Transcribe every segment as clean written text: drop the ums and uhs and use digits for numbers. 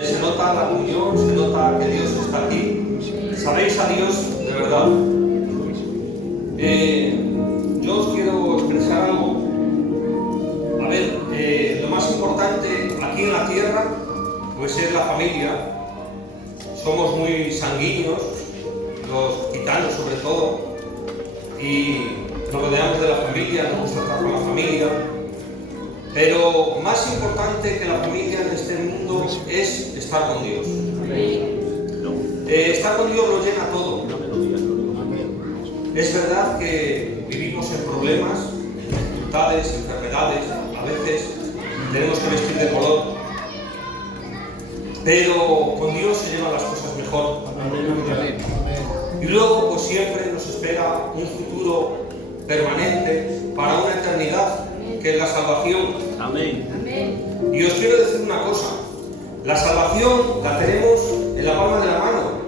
Se nota la comunión, se nota que Dios está aquí. Sabéis a Dios de verdad. Yo os quiero expresar algo. A ver, lo más importante aquí en la tierra pues es la familia. Somos muy sanguíneos, los gitanos sobre todo, y nos rodeamos de la familia, nos gusta estar con la familia. Pero más importante que la familia en este mundo es estar con Dios. Estar con Dios lo llena todo. Es verdad que vivimos en problemas, dificultades, enfermedades, a veces tenemos que vestir de color, pero con Dios se llevan las cosas mejor. Y luego pues siempre nos espera un futuro permanente para una eternidad, que es la salvación. Amén. Y os quiero decir una cosa, la salvación la tenemos en la palma de la mano.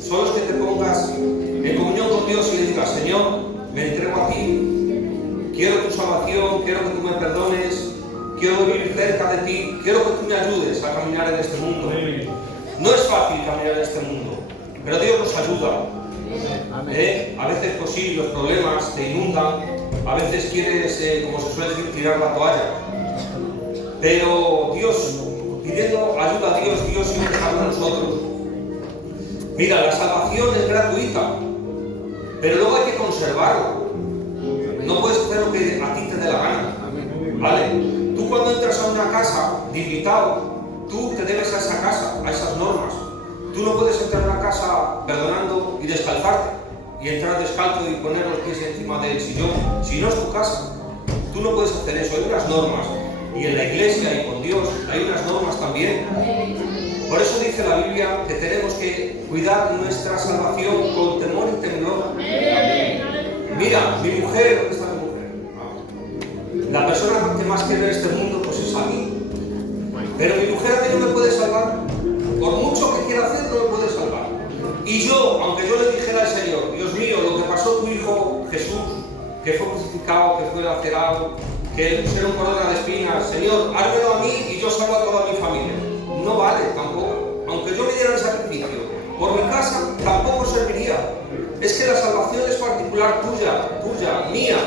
Solo es que te pongas en comunión con Dios y le digas: Señor, me entrego a ti, quiero tu salvación, quiero que tú me perdones, quiero vivir cerca de ti, quiero que tú me ayudes a caminar en este mundo. No es fácil caminar en este mundo, pero Dios nos ayuda. A veces pues sí, los problemas te inundan, a veces quieres, como se suele decir, tirar la toalla, pero Dios, pidiendo ayuda a Dios, Dios siempre está con nosotros. Mira, la salvación es gratuita, pero luego hay que conservarlo. No puedes hacer lo que a ti te dé la gana, ¿vale? Tú cuando entras a una casa de invitado, tú te debes a esa casa, a esas normas. Tú no puedes entrar a una casa perdonando y descalzarte, y entrar descalzo y poner los pies encima del sillón, si no es tu casa. Tú no puedes hacer eso, hay unas normas, y en la iglesia y con Dios hay unas normas también. Por eso dice la Biblia que tenemos que cuidar nuestra salvación con temor y temblor. Mira, mi mujer, ¿dónde está mi mujer? La persona que más quiere en este mundo pues es a mí. Pero mi mujer a mí no me puede salvar. Por mucho que quiera hacer, no me puede salvar. Y yo, aunque yo le dijera al Señor: Dios mío, lo que pasó tu hijo Jesús, que fue crucificado, que fue lacerado, que le pusieron corona de espinas, Señor, házmelo a mí y yo salvo a toda mi familia. No vale tampoco. Aunque yo me diera el sacrificio por mi casa, tampoco serviría. Es que la salvación es particular tuya, mía.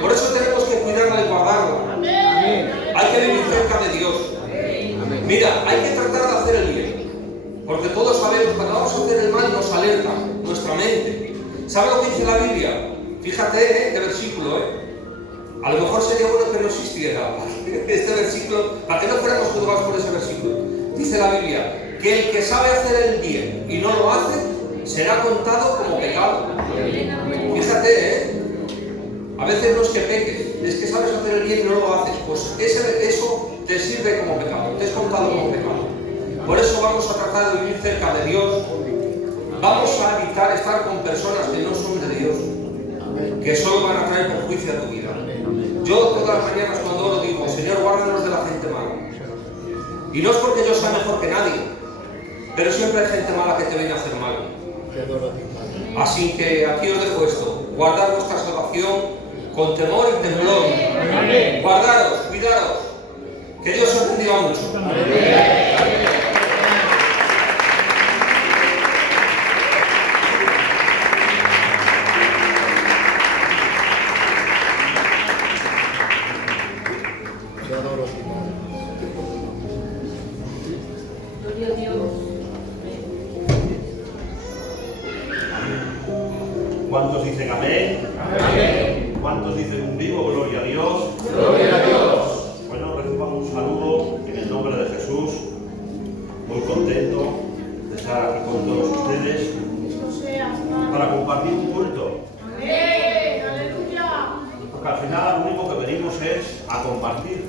Por eso tenemos que cuidarla y guardarla. Hay que vivir cerca de Dios. Mira, hay que tratar de hacer el bien, porque todos sabemos que cuando vamos a hacer el mal nos alerta nuestra mente. ¿Sabe lo que dice la Biblia? Fíjate, qué versículo, A lo mejor sería bueno que no existiera este versículo, para que no fuéramos juzgados por ese versículo. Dice la Biblia que el que sabe hacer el bien y no lo hace, será contado como pecado. Fíjate, a veces no es que peques, es que sabes hacer el bien y no lo haces, pues eso te sirve como pecado, te es contado como pecado. Por eso vamos a tratar de vivir cerca de Dios. Vamos a evitar estar con personas que no son de Dios, que solo van a traer perjuicio a tu vida. Yo todas las mañanas cuando oro digo: Señor, guárdanos de la gente mala. Y no es porque yo sea mejor que nadie, pero siempre hay gente mala que te viene a hacer mal. Así que aquí os dejo esto: guardad vuestra salvación con temor y temblor. Guardaros, cuidaros. Que Dios os bendiga mucho. Gloria a Dios. ¿Cuántos dicen amén? Amén. ¿Cuántos dicen un vivo gloria a Dios? Gloria a Dios. Bueno, reciban un saludo en el nombre de Jesús. Muy contento de estar aquí con todos ustedes para compartir un culto. Amén. Aleluya. Porque al final lo único que venimos es a compartir.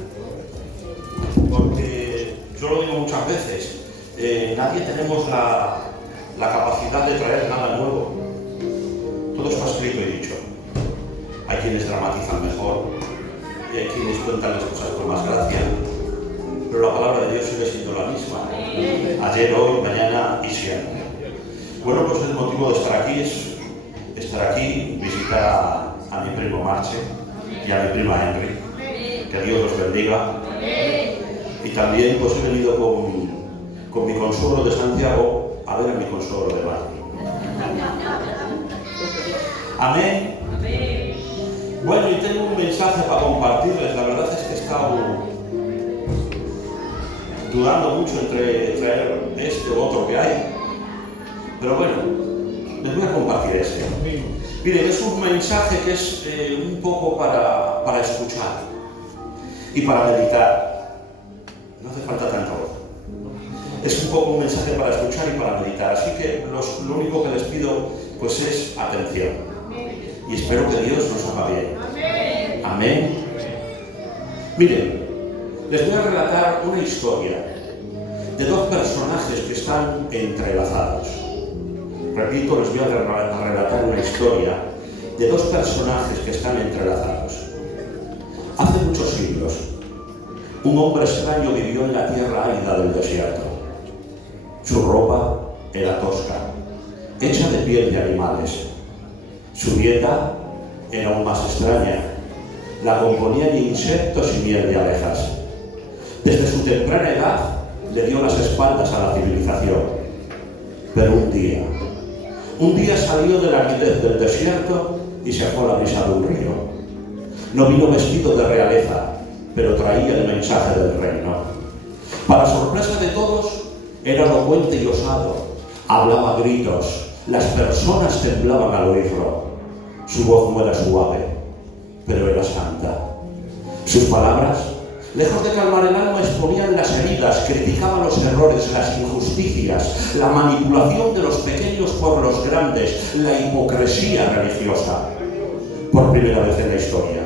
Porque yo lo digo muchas veces, nadie tenemos la capacidad de traer nada nuevo. Todo está escrito y dicho. Hay quienes dramatizan mejor y hay quienes cuentan las cosas con más gracia, pero la palabra de Dios sigue siendo la misma, ayer, hoy, mañana y siempre. Bueno, pues el motivo de estar aquí es estar aquí, visitar a mi primo Marche y a mi prima Henry. Que Dios los bendiga. Y también pues he venido con mi consuegro de Santiago a ver a mi consuegro de Madrid. Amén. Bueno, y tengo un mensaje para compartirles. La verdad es que he estado dudando mucho entre traer este u otro que hay. Pero bueno, les voy a compartir este. Miren, es un mensaje que es un poco para escuchar y para meditar. No hace falta tanto. Es un poco un mensaje para escuchar y para meditar. Así que lo único que les pido pues es atención. Y espero que Dios nos haga bien. Amén. Miren, les voy a relatar una historia de dos personajes que están entrelazados. Repito, les voy a relatar una historia de dos personajes que están entrelazados. Hace muchos siglos, un hombre extraño vivió en la tierra árida del desierto. Su ropa era tosca, hecha de piel de animales. Su dieta era aún más extraña. La componían insectos y miel de abejas. Desde su temprana edad le dio las espaldas a la civilización. Pero un día salió de la aridez del desierto y se fue a la brisa de un río. No vino vestido de realeza, pero traía el mensaje del reino. Para sorpresa de todos, era elocuente y osado. Hablaba a gritos. Las personas temblaban al oírlo. Su voz no era suave, pero era santa. Sus palabras, lejos de calmar el alma, exponían las heridas, criticaban los errores, las injusticias, la manipulación de los pequeños por los grandes, la hipocresía religiosa. Por primera vez en la historia,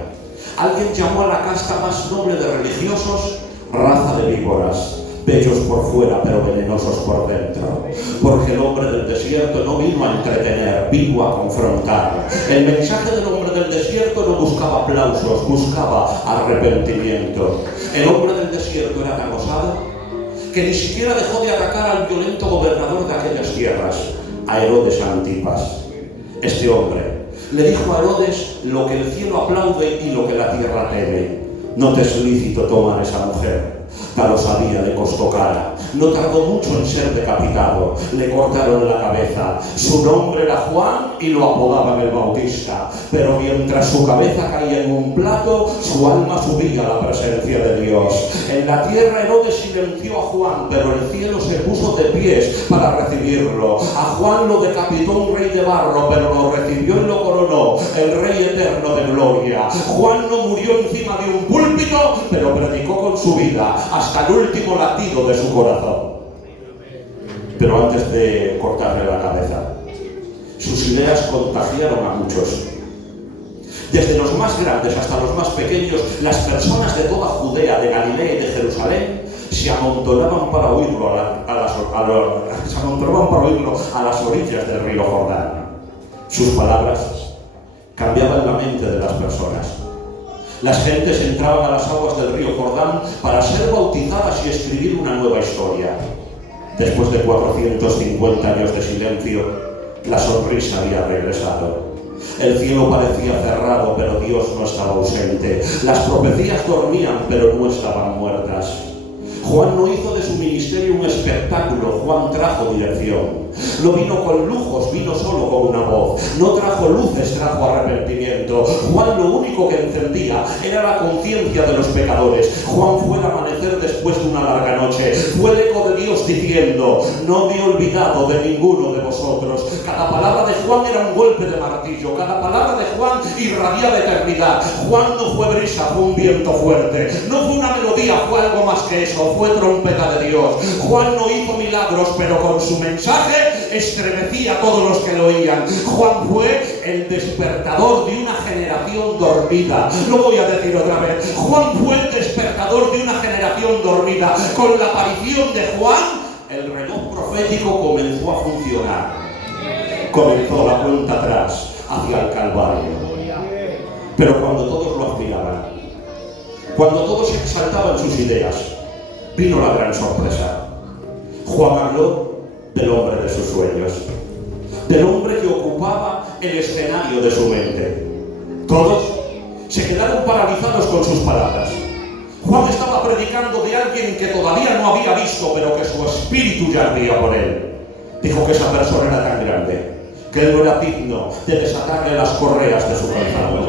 alguien llamó a la casta más noble de religiosos raza de víboras. Bellos por fuera, pero venenosos por dentro. Porque el hombre del desierto no vino a entretener, vino a confrontar. El mensaje del hombre del desierto no buscaba aplausos, buscaba arrepentimiento. El hombre del desierto era tan osado que ni siquiera dejó de atacar al violento gobernador de aquellas tierras, a Herodes Antipas. Este hombre le dijo a Herodes lo que el cielo aplaude y lo que la tierra teme. No te es lícito tomar esa mujer. Tal sabía, le costó cara. No tardó mucho en ser decapitado. Le cortaron la cabeza. Su nombre era Juan y lo apodaban el Bautista. Pero mientras su cabeza caía en un plato, su alma subía a la presencia de Dios. En la tierra Herodes silenció a Juan, pero el cielo se puso de pies para recibirlo. A Juan lo decapitó un rey de barro, pero lo recibió y lo coronó el Rey eterno de gloria. Juan no murió encima de un púlpito, pero predicó con su vida hasta el último latido de su corazón. Pero antes de cortarle la cabeza, sus ideas contagiaron a muchos. Desde los más grandes hasta los más pequeños, las personas de toda Judea, de Galilea y de Jerusalén se amontonaban para oírlo a las orillas del río Jordán. Sus palabras cambiaban la mente de las personas. Las gentes entraban a las aguas del río Jordán para ser bautizadas y escribir una nueva historia. Después de 450 años de silencio, la sonrisa había regresado. El cielo parecía cerrado, pero Dios no estaba ausente. Las profecías dormían, pero no estaban muertas. Juan no hizo de su ministerio un espectáculo, Juan trajo dirección. No vino con lujos, vino solo con una voz. No trajo luces, trajo arrepentimiento. Juan lo único que encendía era la conciencia de los pecadores. Juan fue el amanecer después de una larga noche. Fue el eco de Dios diciendo: no me he olvidado de ninguno de vosotros. Cada palabra de Juan era un golpe de martillo. Cada palabra de Juan irradiaba eternidad. Juan no fue brisa, fue un viento fuerte. No fue una melodía, fue algo más que eso. Fue trompeta de Dios. Juan no hizo milagros, pero con su mensaje estremecía a todos los que lo oían. Juan fue el despertador de una generación dormida. Lo voy a decir otra vez. Juan fue el despertador de una generación dormida. Con la aparición de Juan, el reloj profético comenzó a funcionar. Comenzó la cuenta atrás hacia el Calvario. Pero cuando todos lo admiraban, cuando todos exaltaban sus ideas, vino la gran sorpresa. Juan habló del hombre de sus sueños, del hombre que ocupaba el escenario de su mente. Todos se quedaron paralizados con sus palabras. Juan estaba predicando de alguien que todavía no había visto, pero que su espíritu ya ardía por él. Dijo que esa persona era tan grande que él no era digno de desatarle las correas de su calzado.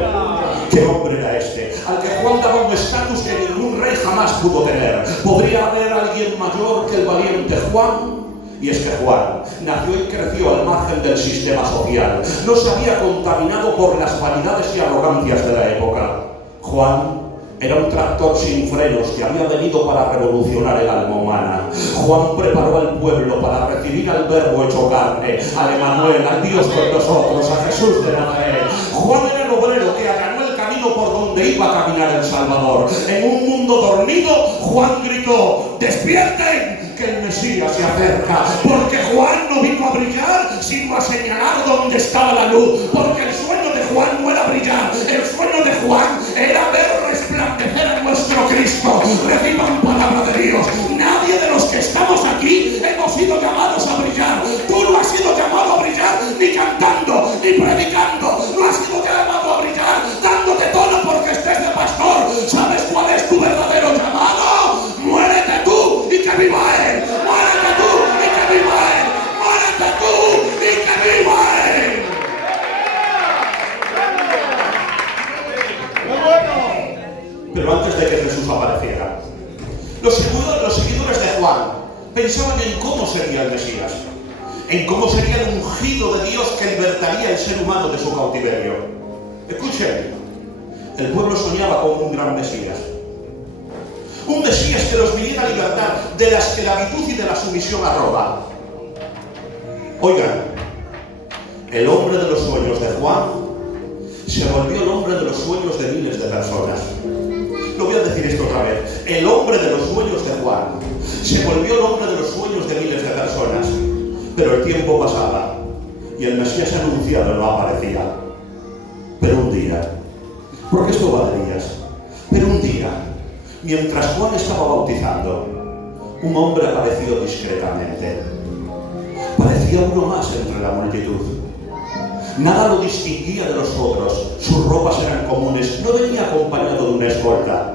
¿Qué hombre era este? Al que Juan daba un estatus que ningún rey jamás pudo tener. ¿Podría haber alguien mayor que el valiente Juan? Y es que Juan nació y creció al margen del sistema social. No se había contaminado por las vanidades y arrogancias de la época. Juan era un tractor sin frenos que había venido para revolucionar el alma humana. Juan preparó al pueblo para recibir al Verbo hecho carne, al Emanuel, al Dios con nosotros, a Jesús de Nazaret. Juan era el obrero que allanó el camino por donde iba a caminar el Salvador. En un mundo dormido, Juan gritó: ¡despierten, que el Mesías se acerca! Porque Juan no vino a brillar, sino a señalar dónde estaba la luz. Porque el sueño de Juan no era brillar, el sueño de Juan era ver resplandecer a nuestro Cristo. Reciban palabra de Dios. Nadie de los que estamos aquí hemos sido llamados a brillar. Tú no has sido llamado a brillar ni cantando, ni predicando. No has sido llamado a brillar dándote tono porque estés de pastor. ¿Sabes cuál es tu verdadero llamado? Muérete tú y que viva Él. Muérete tú y que viva Él. Muérete tú y que viva Él. Pero antes de que Jesús apareciera, los seguidores de Juan pensaban en cómo sería el Mesías, en cómo sería el ungido de Dios que libertaría al ser humano de su cautiverio. Escuchen, el pueblo soñaba con un gran Mesías. Un Mesías que los viniera a libertar de la esclavitud y de la sumisión a Roma. Oigan, el hombre de los sueños de Juan se volvió el hombre de los sueños de miles de personas. No voy a decir esto otra vez. El hombre de los sueños de Juan se volvió el hombre de los sueños de miles de personas. Pero el tiempo pasaba y el Mesías anunciado no aparecía. Pero un día, porque esto va de días, pero un día, mientras Juan estaba bautizando, un hombre apareció discretamente. Parecía uno más entre la multitud. Nada lo distinguía de los otros. Sus ropas eran comunes. No venía acompañado de una escolta.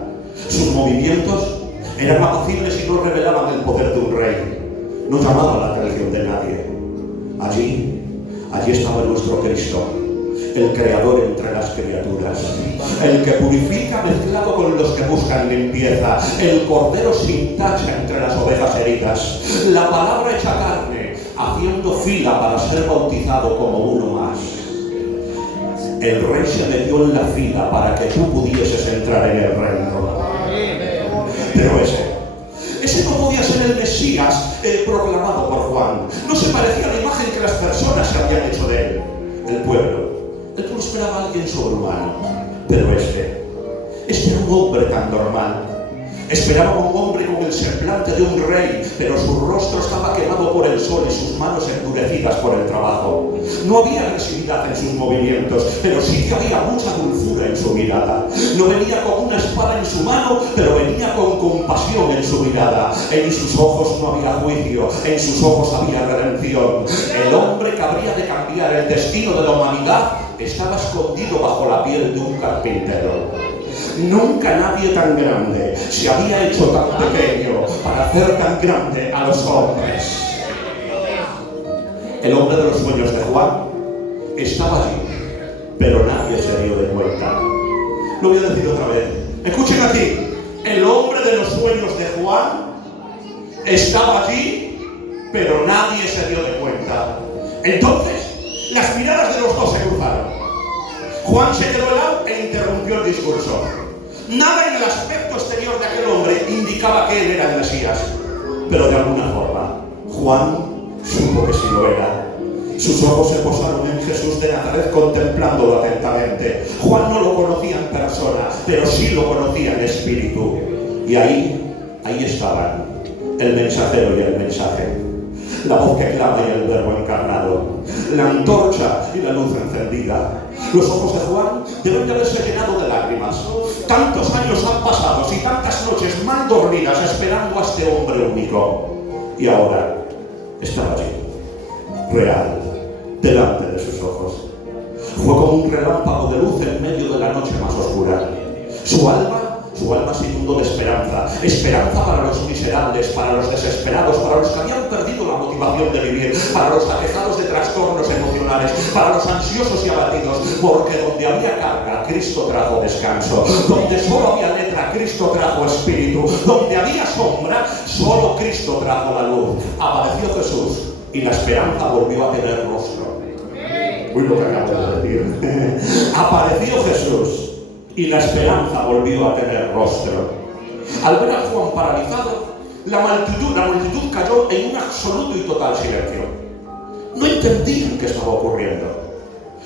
Sus movimientos eran apacibles y no revelaban el poder de un rey. No llamaba la atención de nadie. Allí estaba nuestro Cristo, el creador entre las criaturas, el que purifica mezclado con los que buscan limpieza, el cordero sin tacha entre las ovejas heridas, la palabra hecha carne, haciendo fila para ser bautizado como uno más. El rey se metió en la fila para que tú pudieses entrar en el reino. Pero ese no podía ser el Mesías proclamado por Juan. No se parecía a la imagen que las personas se habían hecho de él. El pueblo esperaba a alguien sobrehumano. Pero este era un hombre tan normal. Esperaba a un hombre con el semblante de un rey, pero su rostro estaba quemado por el sol y sus manos endurecidas por el trabajo. No había agresividad en sus movimientos, pero sí que había mucha dulzura en su mirada. No venía con una espada en su mano, pero venía con compasión en su mirada. En sus ojos no había juicio, en sus ojos había redención. El hombre que habría de cambiar el destino de la humanidad estaba escondido bajo la piel de un carpintero. Nunca nadie tan grande se había hecho tan pequeño para hacer tan grande a los hombres. El hombre de los sueños de Juan estaba allí, pero nadie se dio de cuenta. Lo voy a decir otra vez. Escuchen aquí. El hombre de los sueños de Juan estaba allí, pero nadie se dio de cuenta. Entonces, las miradas de los dos se cruzaron. Juan se quedó helado e interrumpió el discurso. Nada en el aspecto exterior de aquel hombre indicaba que él era el Mesías. Pero de alguna forma, Juan supo que sí lo era. Sus ojos se posaron en Jesús de Nazaret contemplándolo atentamente. Juan no lo conocía en persona, pero sí lo conocía en espíritu. Y ahí estaban el mensajero y el mensaje. La voz que clama y el verbo encarnado. La antorcha y la luz encendida. Los ojos de Juan deben de haberse llenado de lágrimas. Tantos años han pasado y tantas noches mal dormidas esperando a este hombre único. Y ahora estaba allí, real, delante de sus ojos. Fue como un relámpago de luz en medio de la noche más oscura. Su alma Su alma se inundó de esperanza, esperanza para los miserables, para los desesperados, para los que habían perdido la motivación de vivir, para los aquejados de trastornos emocionales, para los ansiosos y abatidos, porque donde había carga, Cristo trajo descanso, donde solo había letra, Cristo trajo espíritu, donde había sombra, solo Cristo trajo la luz. Apareció Jesús y la esperanza volvió a tener rostro. Uy, lo que acabo de decir. Apareció Jesús y la esperanza volvió a tener rostro. Al ver a Juan paralizado, la multitud cayó en un absoluto y total silencio. No entendían qué estaba ocurriendo.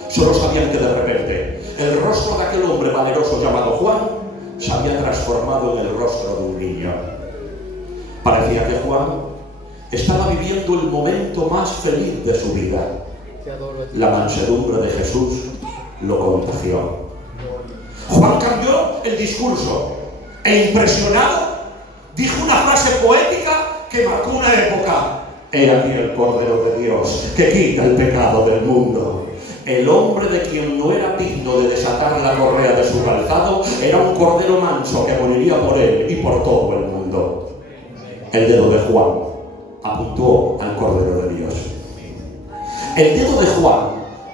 Solo sabían que de repente el rostro de aquel hombre valeroso llamado Juan se había transformado en el rostro de un niño. Parecía que Juan estaba viviendo el momento más feliz de su vida. La mansedumbre de Jesús lo contagió. Juan cambió el discurso e impresionado dijo una frase poética que marcó una época. He aquí el Cordero de Dios que quita el pecado del mundo. El hombre de quien no era digno de desatar la correa de su calzado era un cordero manso que moriría por él y por todo el mundo. El dedo de Juan apuntó al Cordero de Dios. El dedo de Juan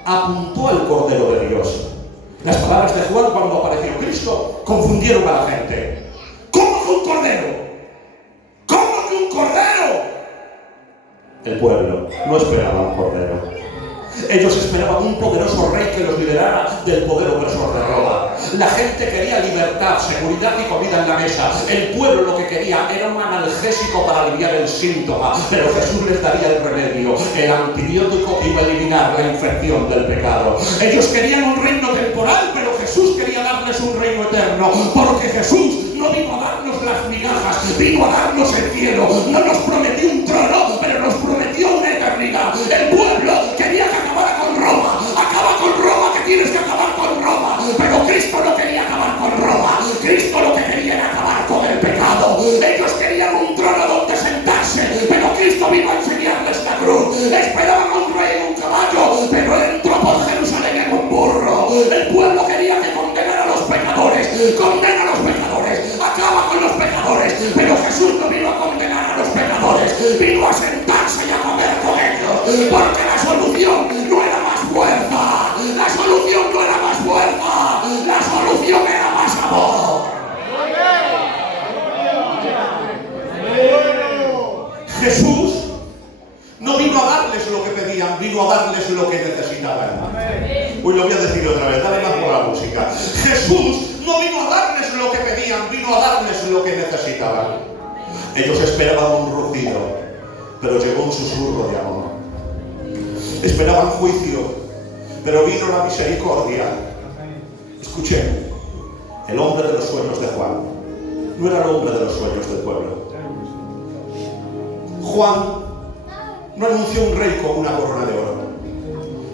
apuntó al Cordero de Dios. Las palabras de Juan cuando apareció Cristo confundieron a la gente. ¿Cómo que un cordero? ¿Cómo que un cordero? El pueblo no esperaba un cordero. Ellos esperaban un poderoso rey que los liberara del poder opresor de Roma. La gente quería libertad, seguridad y comida en la mesa. El pueblo lo que quería era un analgésico para aliviar el síntoma, pero Jesús les daría el remedio, el antibiótico que iba a eliminar la infección del pecado. Ellos querían un reino temporal, pero Jesús quería darles un reino eterno, porque Jesús no vino a darnos las migajas, vino a darnos el cielo. No nos prometió un trono, pero nos prometió una eternidad. El pueblo quería que acabara con Roma. Acaba con Roma, que tienes que acabar con Roma. Pero Cristo no quería acabar con Roma. Cristo lo que quería era acabar con el pecado. Ellos querían un trono donde sentarse, pero Cristo vino a enseñarles la cruz. Esperaban a un rey en un caballo, pero él entró por Jerusalén en un burro. El pueblo quería que condenara a los pecadores. Condena a los pecadores, acaba con los pecadores, pero Jesús no vino a condenar a los pecadores, vino a sentarse y a comer con ellos, porque la solución no era más fuerza, la solución no era más fuerza, la solución era más amor. Jesús no vino a darles lo que pedían, vino a darles lo que necesitaban. Uy, lo voy a decir otra vez, dale más por la música. Jesús no vino a darles lo que pedían, vino a darles lo que necesitaban. Ellos esperaban un rugido, pero llegó un susurro de amor. Esperaban juicio, pero vino la misericordia. Escuchen, el hombre de los sueños de Juan no era el hombre de los sueños del pueblo. Juan no anunció un rey con una corona de oro.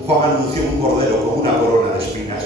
Juan anunció un cordero con una corona de espinas.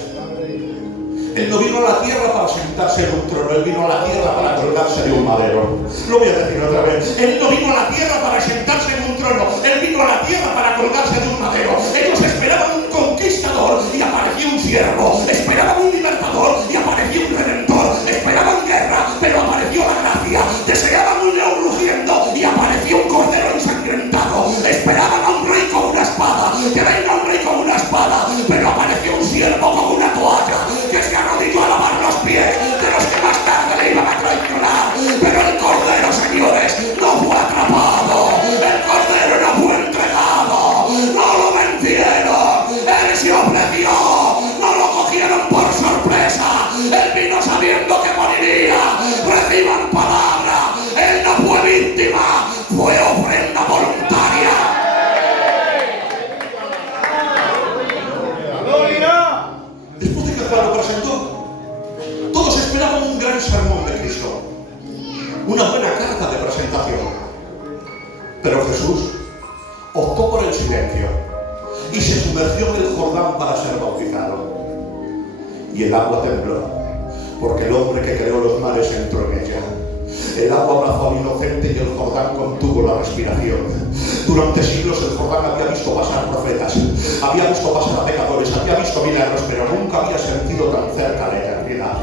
Él no vino a la tierra para sentarse en un trono, él vino a la tierra para colgarse de un madero. Lo voy a decir otra vez. Él no vino a la tierra para sentarse en un trono, él vino a la tierra para colgarse de un madero. Ellos esperaban un conquistador y apareció un siervo. Esperaban un libertador y apareció un redentor. Esperaban guerra, pero apareció la gracia. Deseaban un león rugiendo y apareció un cordero ensangrentado. Esperaban a un rey con una espada, que venga un rey con una espada, pero apareció un siervo con una toalla, que se arrodilló a lavar los pies de los que más tarde le iban a traicionar. Pero el cordero, señores, no fue atrapado, el cordero no fue entregado, no lo vencieron, él se ofreció, no lo cogieron por sorpresa, él vino sabiendo que moriría. Reciban palabra, él no fue víctima, fue ofrenda voluntaria. Después de que Juan lo presentó, todos esperaban un gran sermón de Cristo, una buena carta de presentación. Pero Jesús optó por el silencio y se sumergió en el Jordán para ser bautizado. Y el agua tembló, porque el hombre que creó los mares entró en ella. El agua abrazó al inocente y el Jordán contuvo la respiración. Durante siglos el Jordán había visto pasar profetas, había visto pasar a pecadores, había visto milagros, pero nunca había sentido tan cerca la eternidad.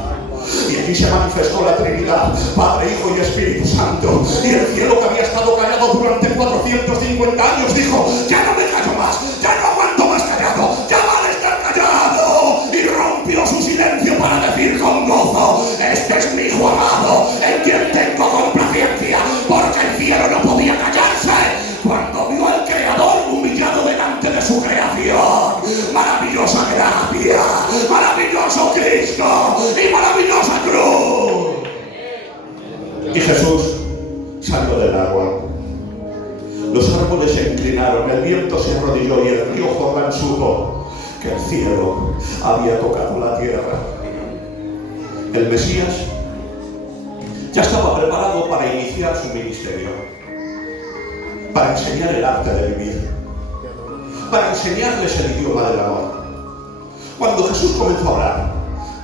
Y allí se manifestó la Trinidad, Padre, Hijo y Espíritu Santo. Y el cielo, que había estado callado durante 450 años, dijo: ya no me callo más, ya no aguanto más callado, ya vale estar callado. Y rompió su silencio para decir con gozo: este es mi Hijo amado, en quien tengo complacencia. Porque el cielo no podía callarse cuando vio al Creador humillado delante de su creación. Maravillosa gracia, maravilloso Cristo y maravillosa cruz. Y Jesús salió del agua. Los árboles se inclinaron, el viento se arrodilló y el río Jordán supo que el cielo había tocado la tierra. El Mesías ya estaba preparado para iniciar su ministerio, para enseñar el arte de vivir, para enseñarles el idioma del amor. Cuando Jesús comenzó a hablar,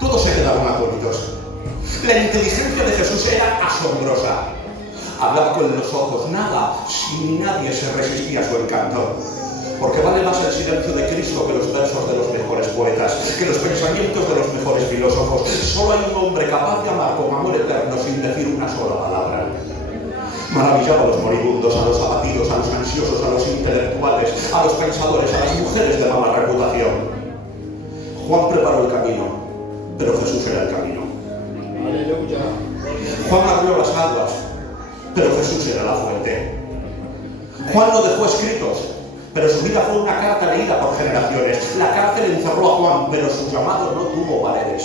todos se quedaron atónitos. La inteligencia de Jesús era asombrosa. Hablaba con los ojos, nada, si nadie se resistía a su encanto. Porque vale más el silencio de Cristo que los versos de los mejores poetas, que los pensamientos de los mejores filósofos. Solo hay un hombre capaz de amar con amor eterno sin decir una sola palabra. Maravillaba a los moribundos, a los abatidos, a los ansiosos, a los intelectuales, a los pensadores, a las mujeres de mala reputación. Juan preparó el camino, pero Jesús era el camino. Aleluya. Juan abrió las aguas, pero Jesús era la fuente. Juan no dejó escritos, pero su vida fue una carta leída por generaciones. La cárcel encerró a Juan, pero su llamado no tuvo paredes.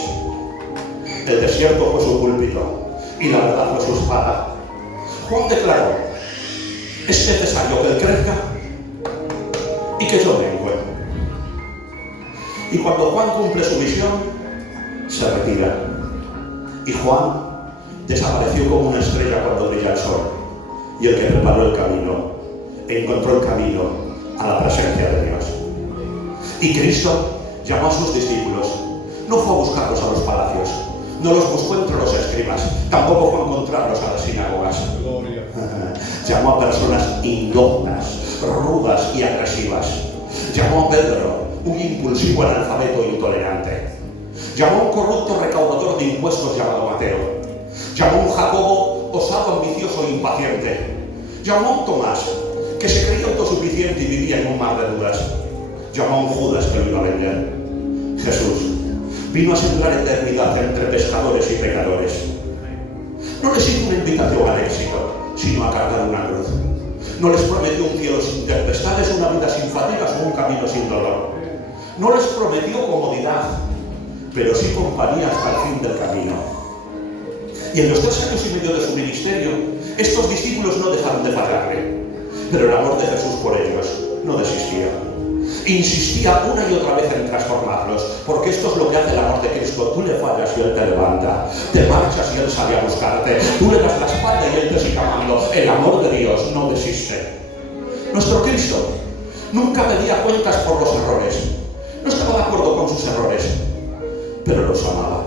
El desierto fue su púlpito y la verdad fue su espada. Juan declaró: es necesario que él crezca y que yo mengue. Y cuando Juan cumple su misión, se retira. Y Juan desapareció como una estrella cuando brilla el sol. Y el que preparó el camino, encontró el camino a la presencia de Dios. Y Cristo llamó a sus discípulos. No fue a buscarlos a los palacios, no los buscó entre los escribas, tampoco fue a encontrarlos a las sinagogas. Llamó a personas indómitas, rudas y agresivas. Llamó a Pedro, un impulsivo analfabeto e intolerante. Llamó a un corrupto recaudador de impuestos llamado Mateo. Llamó a un Jacobo osado, ambicioso e impaciente. Llamó a un Tomás, que se creía autosuficiente y vivía en un mar de dudas. Llamó a un Judas que lo iba a vender. Jesús vino a sembrar eternidad entre pescadores y pecadores. No les hizo una invitación al éxito, sino a cargar una cruz. No les prometió un cielo sin tempestades, una vida sin fatigas o un camino sin dolor. No les prometió comodidad, pero sí compañía hasta el fin del camino. Y en los 3 años y medio de su ministerio, estos discípulos no dejaron de fallarle, pero el amor de Jesús por ellos no desistía. Insistía una y otra vez en transformarlos, porque esto es lo que hace el amor de Cristo. Tú le fallas y Él te levanta, te marchas y Él sale a buscarte, tú le das la espalda y Él te sigue amando. El amor de Dios no desiste. Nuestro Cristo nunca pedía cuentas por los errores, no estaba de acuerdo con sus errores, pero los amaba.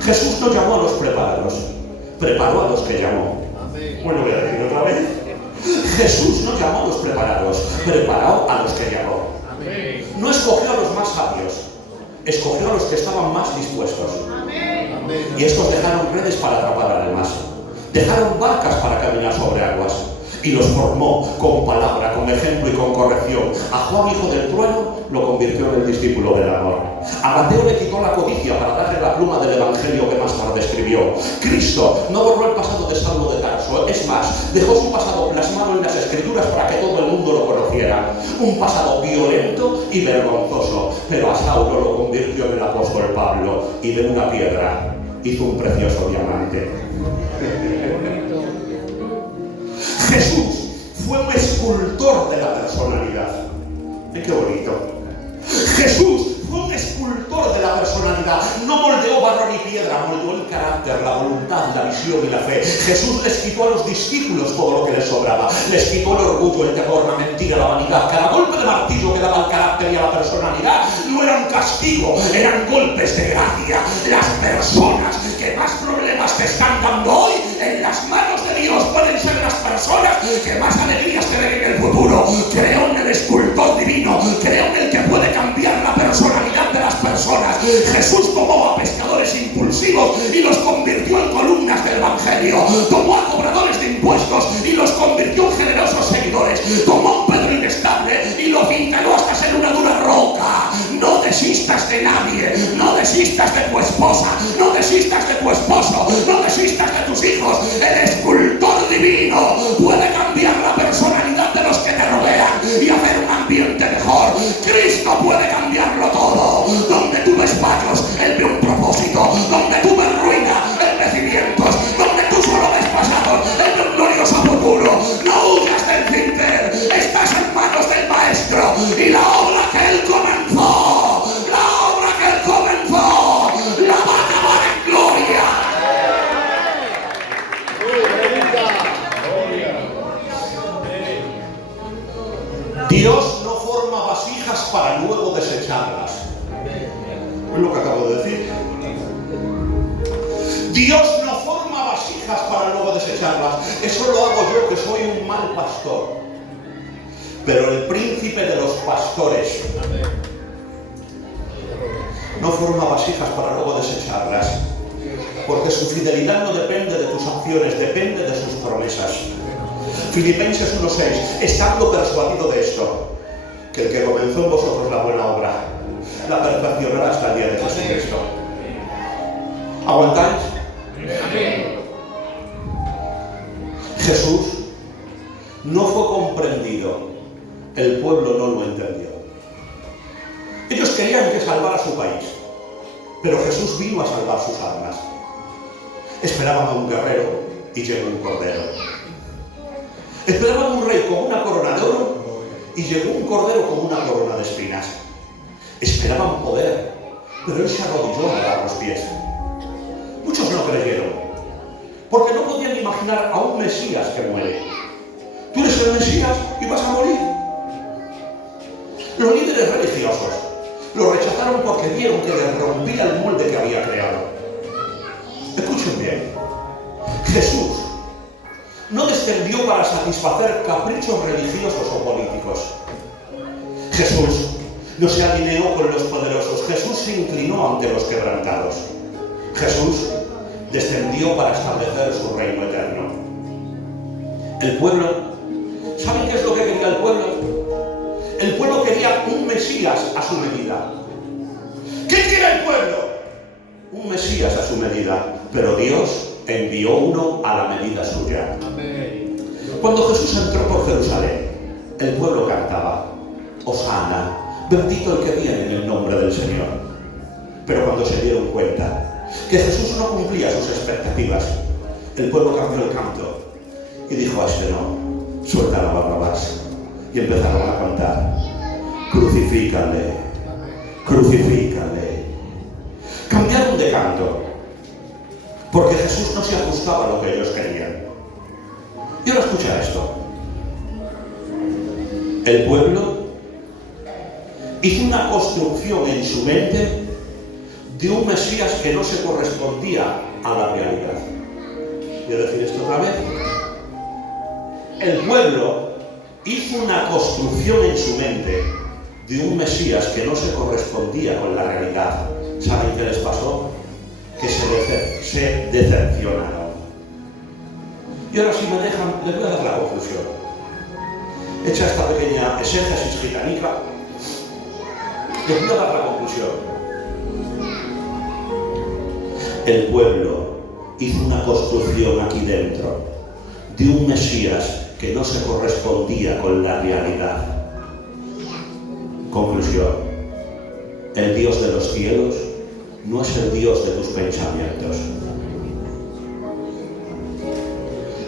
Jesús no llamó a los preparados, preparó a los que llamó. Bueno, voy a decir otra vez. Jesús no llamó a los preparados, preparó a los que llamó. No escogió a los más sabios, escogió a los que estaban más dispuestos. Y estos dejaron redes para atrapar al más, dejaron barcas para caminar sobre aguas, y los formó con palabra, con ejemplo y con corrección. A Juan, hijo del trueno, lo convirtió en el discípulo del amor. A Mateo le quitó la codicia para darle la pluma del evangelio que más tarde escribió. Cristo no borró el pasado de Saulo de Tarso, es más, dejó su pasado plasmado en las escrituras para que todo el mundo lo conociera. Un pasado violento y vergonzoso, pero a Saulo lo convirtió en el apóstol Pablo, y de una piedra hizo un precioso diamante. Jesús fue un escultor de la personalidad. ¡Qué bonito! Jesús fue un escultor de la personalidad. No moldeó barro ni piedra, moldeó el carácter, la voluntad, la visión y la fe. Jesús les quitó a los discípulos todo lo que les sobraba. Les quitó el orgullo, el terror, la mentira, la vanidad. Cada golpe de martillo que daba al carácter y a la personalidad no era un castigo, eran golpes de gracia. Las personas que más problemas te están dando hoy, en las manos de Dios pueden ser las personas que más alegrías te den en el futuro. Creo en el escultor divino, creo en el que puede cambiar la personalidad de las personas. Jesús tomó a pescadores impulsivos y los convirtió en columnas del Evangelio. Tomó a cobradores de impuestos y los convirtió en generosos seguidores. Tomó a un Pedro inestable y lo cinceló hasta ser una dura roca. No desistas de nadie, no desistas de tu esposa, no desistas de tu esposo, no desistas de tus hijos. El escultor divino puede cambiar la personalidad de los que te rodean y hacer un ambiente mejor. Cristo puede cambiarlo todo. Donde tú ves fallos, Él ve un propósito. Donde tú ves ruina, Él ve cimientos. Donde tú solo ves pasado, Él ve un glorioso futuro. No huyas del cincel, estás en manos del Maestro. Y la obra que Él comenzó, la va a acabar en gloria. Dios no forma vasijas para luego desecharlas. Es lo que acabo de decir. Dios no forma vasijas para luego desecharlas. Eso lo hago yo, que soy un mal pastor. Pero el príncipe de los pastores no forma vasijas para luego desecharlas. Porque su fidelidad no depende de tus acciones, depende de sus promesas. Filipenses 1:6, estando persuadido de esto, que el que comenzó en vosotros la buena obra, la perfeccionará hasta el día de Jesucristo. ¿Aguantáis? Amén. Jesús no fue comprendido, el pueblo no lo entendió. Ellos querían que salvara su país, pero Jesús vino a salvar sus almas. Esperaban a un guerrero y llegó un cordero. Esperaban un rey con una corona de oro y llegó un cordero con una corona de espinas. Esperaban poder, pero él se arrodilló a lavar los pies. Muchos no creyeron, porque no podían imaginar a un Mesías que muere. Tú eres el Mesías y vas a morir. Los líderes religiosos lo rechazaron porque vieron que les rompía el molde que había creado. Escuchen bien, Jesús no descendió para satisfacer caprichos religiosos o políticos. Jesús no se alineó con los poderosos. Jesús se inclinó ante los quebrantados. Jesús descendió para establecer su reino eterno. El pueblo, ¿saben qué es lo que quería el pueblo? El pueblo quería un Mesías a su medida. ¿Qué quiere el pueblo? Un Mesías a su medida. Pero Dios envió uno a la medida suya. Cuando Jesús entró por Jerusalén, el pueblo cantaba: Hosana, bendito el que viene en el nombre del Señor. Pero cuando se dieron cuenta que Jesús no cumplía sus expectativas, el pueblo cambió el canto y dijo: a este no, suelta a Barrabás. Y empezaron a cantar: crucifícale, crucifícale. Cambiaron de canto porque Jesús no se ajustaba a lo que ellos querían. Y ahora escucha esto. El pueblo hizo una construcción en su mente de un Mesías que no se correspondía a la realidad. Voy a decir esto otra vez. El pueblo hizo una construcción en su mente de un Mesías que no se correspondía con la realidad. ¿Saben qué les pasó? Que se decepcionaron. Y ahora, si me dejan, les voy a dar la conclusión. Hecha esta pequeña exégesis gitanica, les voy a dar la conclusión. El pueblo hizo una construcción aquí dentro de un Mesías que no se correspondía con la realidad. Conclusión: el Dios de los cielos no es el Dios de tus pensamientos.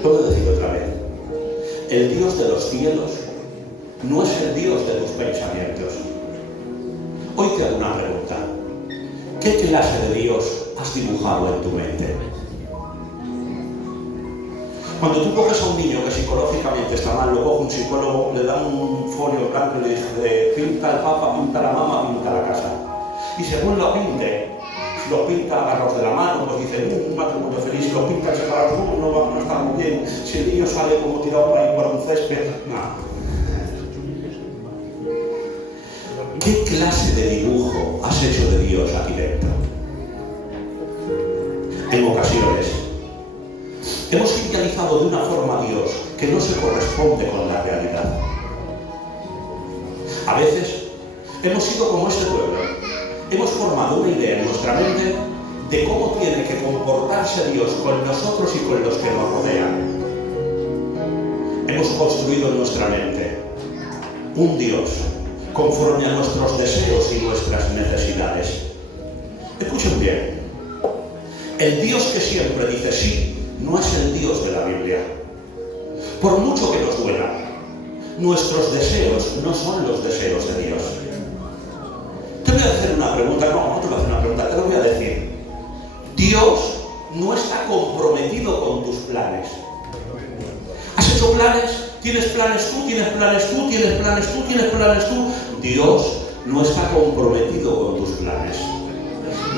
Puedo decir otra vez: el Dios de los cielos no es el Dios de tus pensamientos. Hoy te hago una pregunta: ¿qué clase de Dios has dibujado en tu mente? Cuando tú coges a un niño que psicológicamente está mal, lo coge un psicólogo, le da un folio blanco y le dice: pinta el papa, pinta la mamá, pinta la casa. Y según lo pinte, si lo pinta agarrados de la mano, pues dice: un matrimonio feliz. Si lo pinta separados, no está muy bien. Si el niño sale como tirado por ahí por un césped, no. ¿Qué clase de dibujo has hecho de Dios aquí dentro? En ocasiones hemos idealizado de una forma a Dios que no se corresponde con la realidad. A veces hemos sido como este pueblo. Hemos formado una idea en nuestra mente de cómo tiene que comportarse Dios con nosotros y con los que nos rodean. Hemos construido en nuestra mente un Dios conforme a nuestros deseos y nuestras necesidades. Escuchen bien, el Dios que siempre dice sí no es el Dios de la Biblia. Por mucho que nos duela, nuestros deseos no son los deseos de Dios. Te voy a hacer una pregunta, no te voy a hacer una pregunta, te lo voy a decir. Dios no está comprometido con tus planes. ¿Has hecho planes? ¿Tienes planes tú? ¿Tienes planes tú? ¿Tienes planes tú? ¿Tienes planes tú? Dios no está comprometido con tus planes.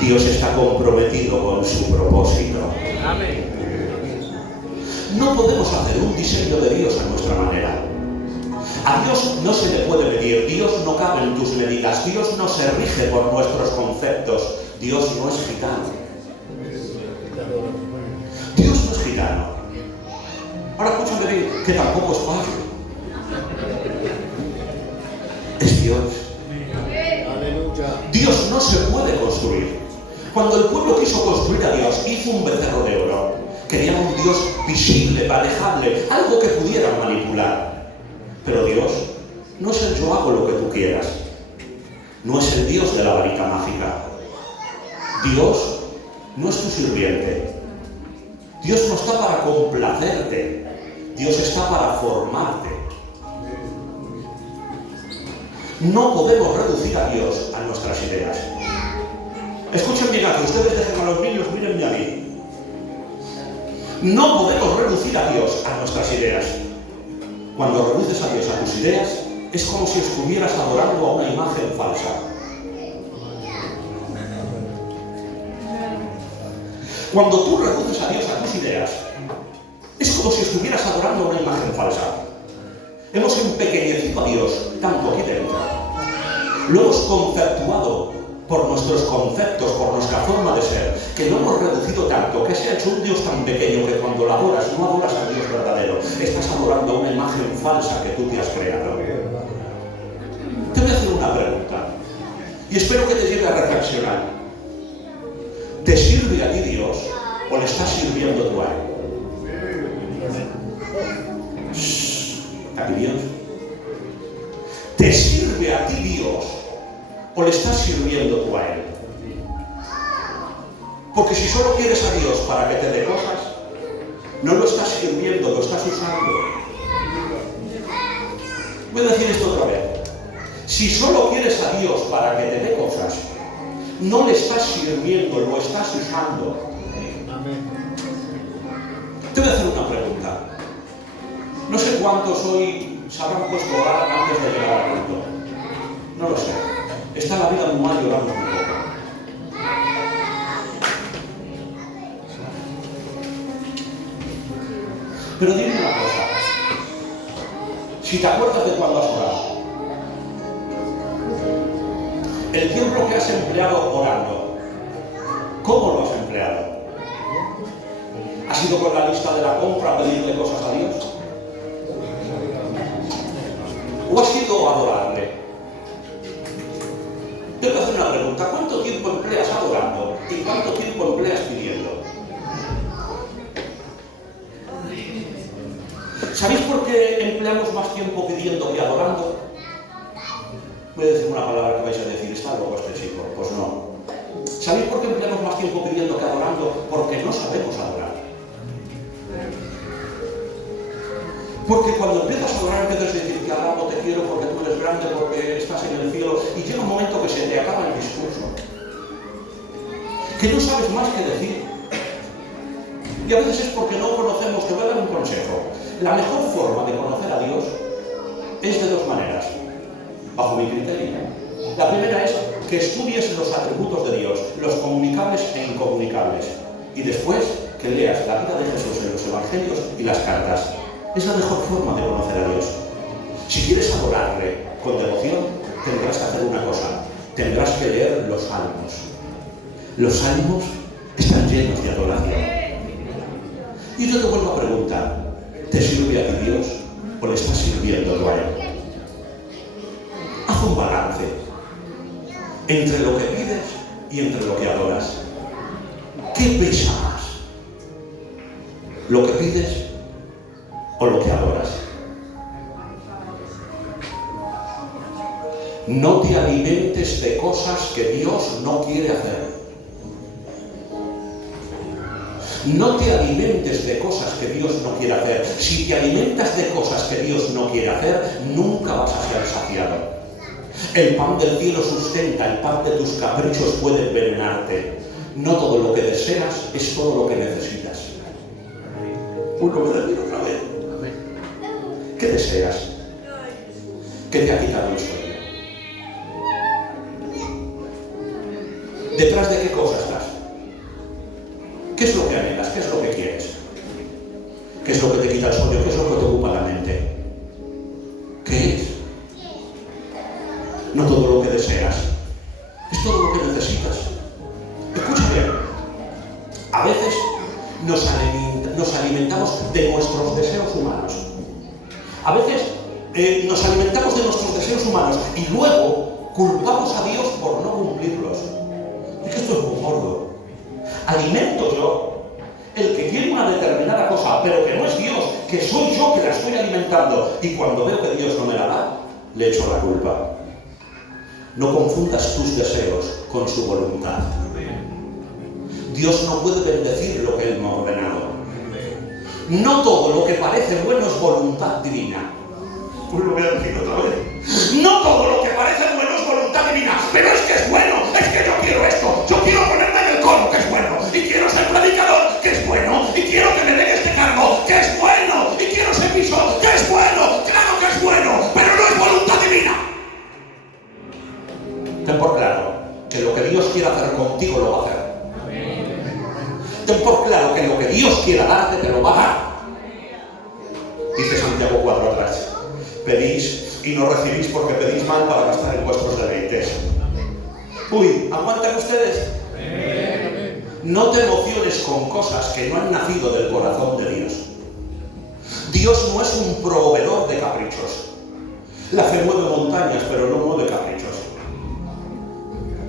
Dios está comprometido con su propósito. Amén. No podemos hacer un diseño de Dios a nuestra manera. A Dios no se le puede medir. Dios no cabe en tus medidas. Dios no se rige por nuestros conceptos. Dios no es gitano. Dios no es gitano. Ahora escúchame bien, que tampoco es fácil. Es Dios. Dios no se puede construir. Cuando el pueblo quiso construir a Dios, hizo un becerro de oro. Querían un Dios visible, manejable, algo que pudieran manipular. Pero Dios no es el yo hago lo que tú quieras. No es el Dios de la varita mágica. Dios no es tu sirviente. Dios no está para complacerte. Dios está para formarte. No podemos reducir a Dios a nuestras ideas. Escuchen bien aquí, ustedes dejen a los niños, mírenme a mí. No podemos reducir a Dios a nuestras ideas. Cuando reduces a Dios a tus ideas, es como si estuvieras adorando a una imagen falsa. Cuando tú reduces a Dios a tus ideas, es como si estuvieras adorando a una imagen falsa. Hemos empequeñecido a Dios tanto aquí dentro. Lo hemos conceptuado por nuestros conceptos, por nuestra forma de ser, que lo hemos reducido tanto, que se ha hecho un Dios tan pequeño que cuando lo adoras, no adoras al Dios verdadero, estás adorando a una imagen falsa que tú te has creado. Te voy a hacer una pregunta, y espero que te lleve a reflexionar. ¿Te sirve a ti Dios o le estás sirviendo tú a Él? ¿Aquí Dios? ¿Te sirve a ti Dios o le estás sirviendo tú a Él? Porque si solo quieres a Dios para que te dé cosas, no lo estás sirviendo, lo estás usando. Voy a decir esto otra vez. Si solo quieres a Dios para que te dé cosas, no le estás sirviendo, lo estás usando. Te voy a hacer una pregunta. No sé cuántos hoy se habrán puesto a orar antes de llegar al culto. No lo sé. Está la vida muy mal y oramos muy poco. Pero dime una cosa. Si te acuerdas de cuando has orado, el tiempo que has empleado orando, ¿cómo lo has empleado? ¿Has ido con la lista de la compra a pedirle cosas a Dios? ¿O has ido a adorarle? Yo te hago una pregunta. ¿Cuánto tiempo empleas adorando y cuánto tiempo empleas pidiendo? ¿Sabéis por qué empleamos más tiempo pidiendo que adorando? Voy a decir una palabra que vais a decir, está loco este chico. Pues no. ¿Sabéis por qué empleamos más tiempo pidiendo que adorando? Porque no sabemos adorar. Porque cuando empiezas a adorar, empiezas a decir, te alabo, te quiero porque tú eres grande, porque estás en el cielo, y llega un momento que se te acaba el discurso. Que no sabes más que decir. Y a veces es porque no conocemos. Te voy a dar un consejo. La mejor forma de conocer a Dios es de dos maneras, bajo mi criterio. La primera es que estudies los atributos de Dios, los comunicables e incomunicables. Y después que leas la vida de Jesús en los evangelios y las cartas. Es la mejor forma de conocer a Dios. Si quieres adorarle con devoción, tendrás que hacer una cosa. Tendrás que leer los salmos. Los salmos están llenos llenos de adoración. Y yo te vuelvo a preguntar, ¿te sirve a ti Dios o le estás sirviendo tú a Él? Haz un balance entre lo que pides y entre lo que adoras. ¿Qué pesa más? ¿Lo que pides o lo que adoras? No te alimentes de cosas que Dios no quiere hacer. No te alimentes de cosas que Dios no quiere hacer. Si te alimentas de cosas que Dios no quiere hacer, nunca vas a ser saciado. El pan del cielo sustenta, el pan de tus caprichos puede envenenarte. No todo lo que deseas es todo lo que necesitas. Uno me decir otra vez. ¿Qué deseas? ¿Qué te ha quitado el sueño? ¿Detrás de qué cosa estás? ¿Qué es lo que anhelas? ¿Qué es lo que quieres? ¿Qué es lo que te quita el sueño? ¿Qué es lo que te ocupa la mente? ¿Qué es? No todo lo que deseas, es todo lo que necesitas. Escucha bien, a veces nos alimentamos de nuestros deseos humanos. A veces nos alimentamos de nuestros deseos humanos y luego culpamos a Dios por no cumplirlos. Es que esto es muy gordo. Alimento yo el que quiere una determinada cosa, pero que no es Dios, que soy yo que la estoy alimentando, y cuando veo que Dios no me la da, le echo la culpa. No confundas tus deseos con su voluntad. Dios no puede bendecir lo que Él no ha ordenado. No todo lo que parece bueno es voluntad divina. Pues lo voy a decir otra vez. No todo lo que parece bueno es voluntad divina. Pero es que es bueno, es que yo quiero esto. Yo quiero ponerme en el coro, que es bueno. Y quiero ser predicador, que es bueno. Y quiero que me den este cargo, que es bueno. Y quiero ese piso, que es bueno. Claro que es bueno, pero no es voluntad divina. Ten por claro que lo que Dios quiera hacer contigo lo va a hacer. Ten por claro que lo que Dios quiera darte te lo va a dar. Dice Santiago 4 atrás. Pedís y no recibís porque pedís mal para gastar en vuestros deleites. Uy, ¿aguantan ustedes? No te emociones con cosas que no han nacido del corazón de Dios. Dios no es un proveedor de caprichos. La fe mueve montañas, pero no mueve caprichos.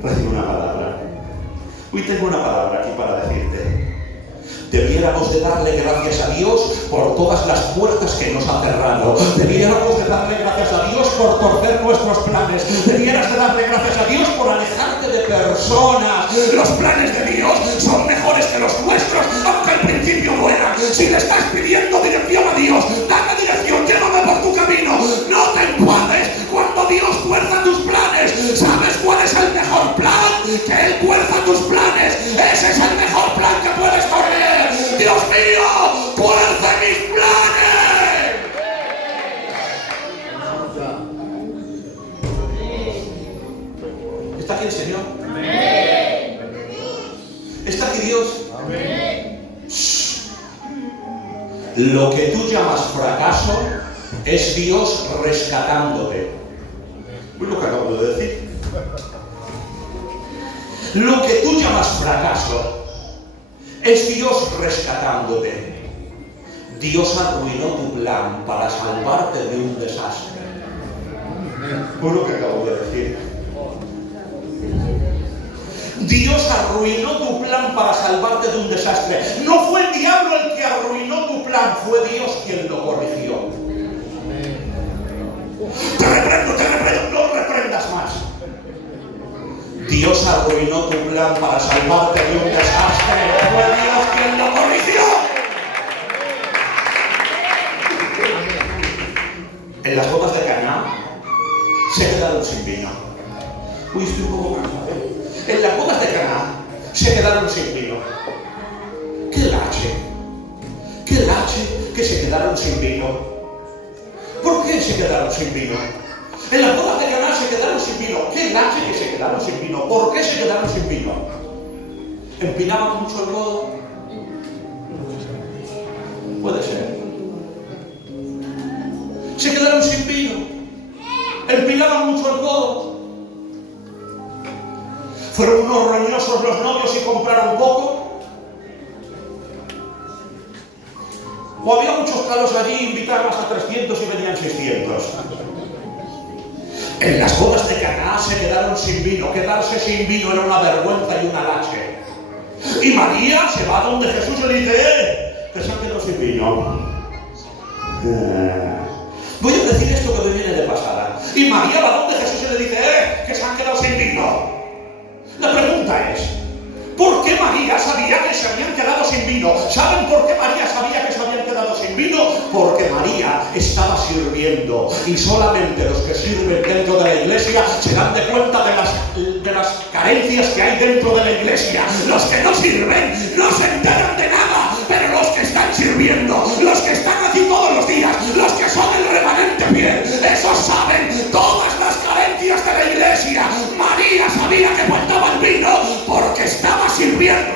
Recibe una palabra. Hoy tengo una palabra aquí para decirte. Debiéramos de darle gracias a Dios por todas las puertas que nos ha cerrado. Debiéramos de darle gracias a Dios por torcer nuestros planes. Debieras de darle gracias a Dios por alejarte de personas. Los planes de Dios son mejores que los nuestros, aunque al principio lo eran. Si le estás pidiendo dirección a Dios, dame dirección, llévame por tu camino. No te enfades cuando Dios tuerza tus planes. ¿Sabes cuál es el mejor plan? Que Él tuerza tus planes. Ese es el mejor plan que puedes correr. Dios mío, tuerce mis planes. ¿Está aquí el Señor? Amén. ¿Está aquí Dios? Amén. Lo que tú llamas fracaso es Dios rescatándote. Es lo que acabo de decir. Lo que tú llamas fracaso es Dios rescatándote. Dios arruinó tu plan para salvarte de un desastre. Fue lo que acabo de decir. Dios arruinó tu plan para salvarte de un desastre. No fue el diablo el que arruinó tu plan, fue Dios quien lo corrigió. Te reprendo, no reprendas más. Dios arruinó tu plan para salvarte de un desastre. Fue Dios quien lo corrigió. En las bodas de Caná se quedaron sin vino. Uy, estoy un poco cansado. En las bodas de Caná se quedaron sin vino. ¡Qué lache! ¡Qué lache que se quedaron sin vino! ¿Por qué se quedaron sin vino? En las bodas de Caná se quedaron sin vino. ¡Qué lache que se quedaron sin vino! ¿Por qué se quedaron sin vino? ¿Empinaban mucho el codo? Puede ser. Se quedaron sin vino. ¿Empinaban mucho el codo? ¿Fueron unos roñosos los novios y compraron poco? O había muchos calos allí, invitaban hasta 300 y venían 600. En las bodas de Caná se quedaron sin vino. Quedarse sin vino era una vergüenza y una lache. Y María se va donde Jesús le dice, que se han quedado sin vino. Voy a decir esto que me viene de pasada. Y María va donde Jesús y le dice, que se han quedado sin vino. La pregunta es, ¿por qué María sabía que se habían quedado sin vino? ¿Saben por qué María sabía que se habían quedado sin vino? Porque María estaba sirviendo. Y solamente los que sirven dentro de la iglesia se dan de cuenta de las carencias que hay dentro de la iglesia. Los que no sirven no se enteran de nada. Pero los que están sirviendo, los que están aquí todos los días, los que son el remanente fiel, esos saben todas las carencias de la iglesia. María sabía que faltaba el vino porque estaba sirviendo.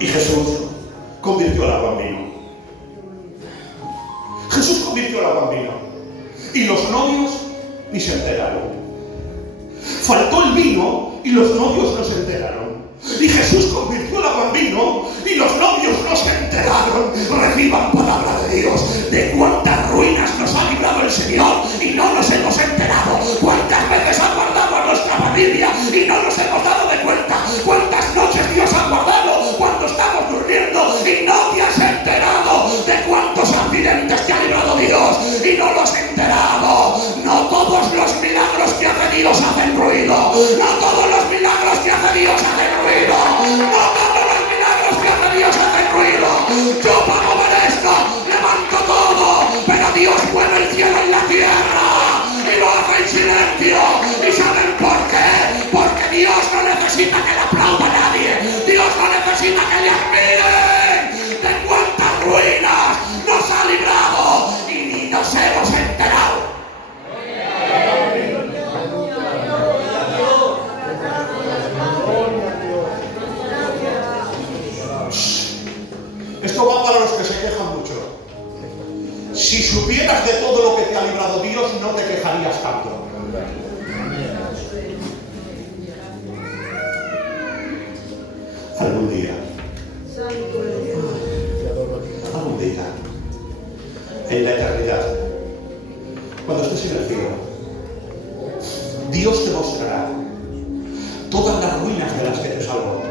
Y Jesús convirtió el agua en vino. Jesús convirtió el agua en vino. Y los novios ni se enteraron. Faltó el vino y los novios no se enteraron. Y Jesús convirtió el agua en vino y los novios no se enteraron. Reciban palabra de Dios. De cuántas ruinas nos ha librado el Señor y no nos hemos enterado. Cuántas veces ha guardado a nuestra familia y no nos hemos dado de cuenta. Cuántas noches Dios ha guardado cuando estamos durmiendo y no te has enterado. De cuántos accidentes te ha librado Dios y no los has enterado. No todos los milagros que hace Dios hacen ruido. No todos los milagros que hace Dios hacen ruido. No todos los milagros que hace Dios hacen ruido. Yo pago por esto, levanto todo, pero Dios mueve el cielo y la tierra y lo hace en silencio. ¿Y saben por qué? Porque Dios no necesita que le aplauda a nadie. Dios no necesita que le admiren. De cuántas ruinas nos ha librado y ni nos hemos enterado. Esto va para los que se quejan mucho. Si supieras de todo lo que te ha librado Dios, no te quejarías tanto. Algún día, en la eternidad, cuando estés en el cielo, Dios te mostrará todas las ruinas de las que te salvó.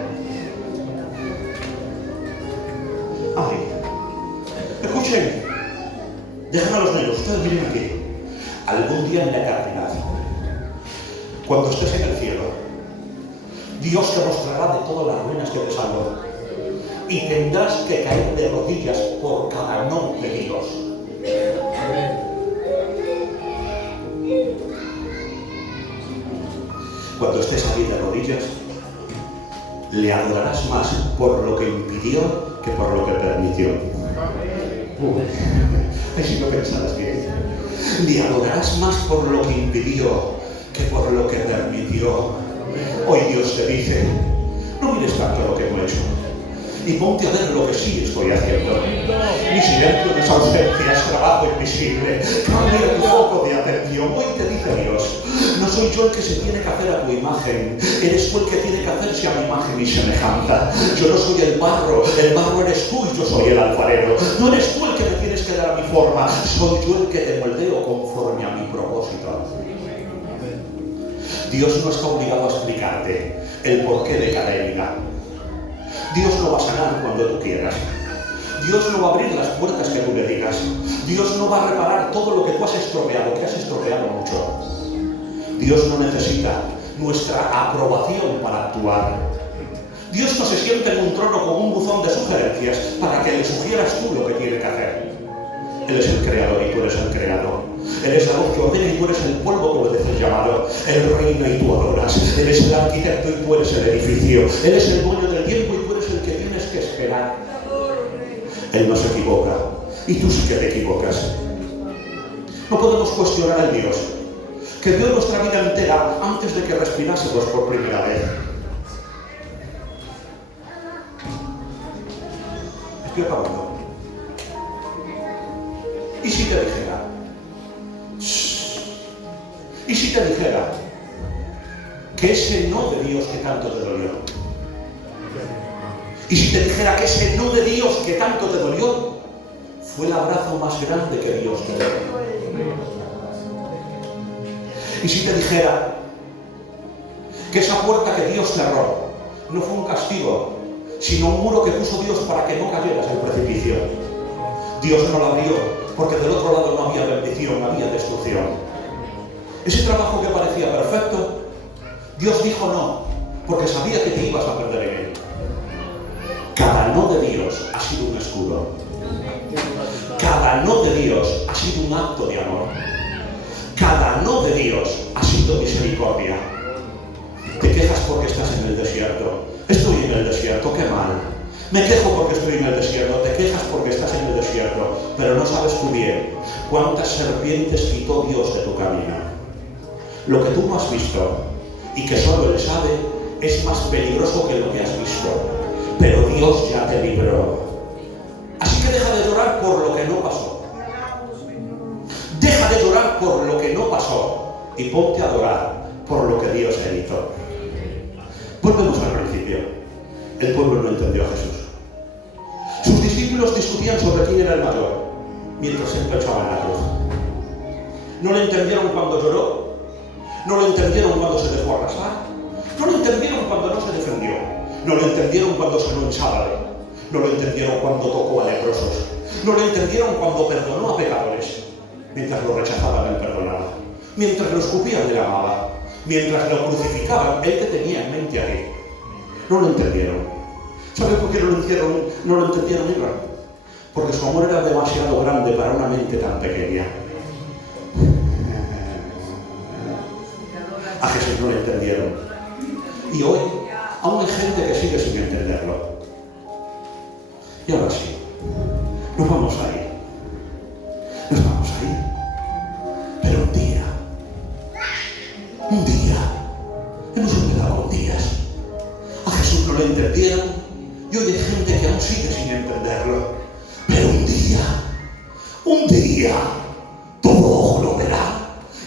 Ay, escuchen, déjenme a los negros, ustedes miren aquí. Algún día en la eternidad, cuando estés en el cielo, Dios te mostrará de todas las ruinas que te salvó y tendrás que caer de rodillas por cada no de Dios. Cuando estés aquí de rodillas, le adorarás más por lo que impidió que por lo que permitió. Si no pensarás bien. Le adorarás más por lo que impidió que por lo que permitió. Hoy Dios te dice, no mires tanto lo que no he hecho y ponte a ver lo que sí estoy haciendo. Mi silencio, mis ausencias, trabajo invisible. Cambia tu foco de atención. Hoy te dice Dios, no soy yo el que se tiene que hacer a tu imagen, eres tú el que tiene que hacerse a mi imagen y semejanza. Yo no soy el barro eres tú y yo soy el alfarero. No eres tú el que me tienes que dar a mi forma, soy yo el que te moldeo conforme a mi propósito. Dios no está obligado a explicarte el porqué de cada herida. Dios no va a sanar cuando tú quieras. Dios no va a abrir las puertas que tú le digas. Dios no va a reparar todo lo que tú has estropeado, que has estropeado mucho. Dios no necesita nuestra aprobación para actuar. Dios no se sienta en un trono con un buzón de sugerencias para que le sugieras tú lo que tiene que hacer. Él es el creador y tú eres el creador. Él es la voz que ordena y tú eres el polvo que obedece el llamado. Él reina y tú adoras. Él es el arquitecto y tú eres el edificio. Él es el dueño del tiempo y tú eres el que tienes que esperar. Él no se equivoca y tú sí que te equivocas. No podemos cuestionar al Dios que dio nuestra vida entera antes de que respirásemos por primera vez. Estoy acabando. ¿Y si te dijera? ¿Y si te dijera que ese no de Dios que tanto te dolió Y si te dijera que ese no de Dios que tanto te dolió, fue el abrazo más grande que Dios te dio. Y si te dijera que esa puerta que Dios cerró no fue un castigo, sino un muro que puso Dios para que no cayeras al precipicio. Dios no la abrió porque del otro lado no había bendición, había destrucción. Ese trabajo que parecía perfecto, Dios dijo no, porque sabía que te ibas a perder en él. Cada no de Dios ha sido un escudo. Cada no de Dios ha sido un acto de amor. Cada no de Dios ha sido misericordia. Te quejas porque estás en el desierto. Estoy en el desierto, qué mal. Me quejo porque estoy en el desierto. Te quejas porque estás en el desierto. Pero no sabes tú bien cuántas serpientes quitó Dios de tu camino. Lo que tú no has visto y que solo Él sabe es más peligroso que lo que has visto. Pero Dios ya te libró. Así que deja de llorar por lo que no pasó. Deja de llorar por lo que no pasó y ponte a adorar por lo que Dios te hizo. Volvemos al principio. El pueblo no entendió a Jesús. Sus discípulos discutían sobre quién era el mayor mientras él pechaba en la cruz. No le entendieron cuando lloró. No lo entendieron cuando se dejó arrasar. No lo entendieron cuando no se defendió. No lo entendieron cuando sanó en sábado. No lo entendieron cuando tocó a leprosos. No lo entendieron cuando perdonó a pecadores. Mientras lo rechazaban, él perdonaba. Mientras lo escupían, él amaba. Mientras lo crucificaban, él te tenía en mente a ti. No lo entendieron. ¿Saben por qué no lo entendieron, Iván? Porque su amor era demasiado grande para una mente tan pequeña. A Jesús no le entendieron. Y hoy aún hay gente que sigue sin entenderlo. Y ahora sí, nos vamos a ir. Nos vamos a ir. Pero un día, hemos olvidado con días. A Jesús no le entendieron y hoy hay gente que aún sigue sin entenderlo. Pero un día, todo ojo lo verá.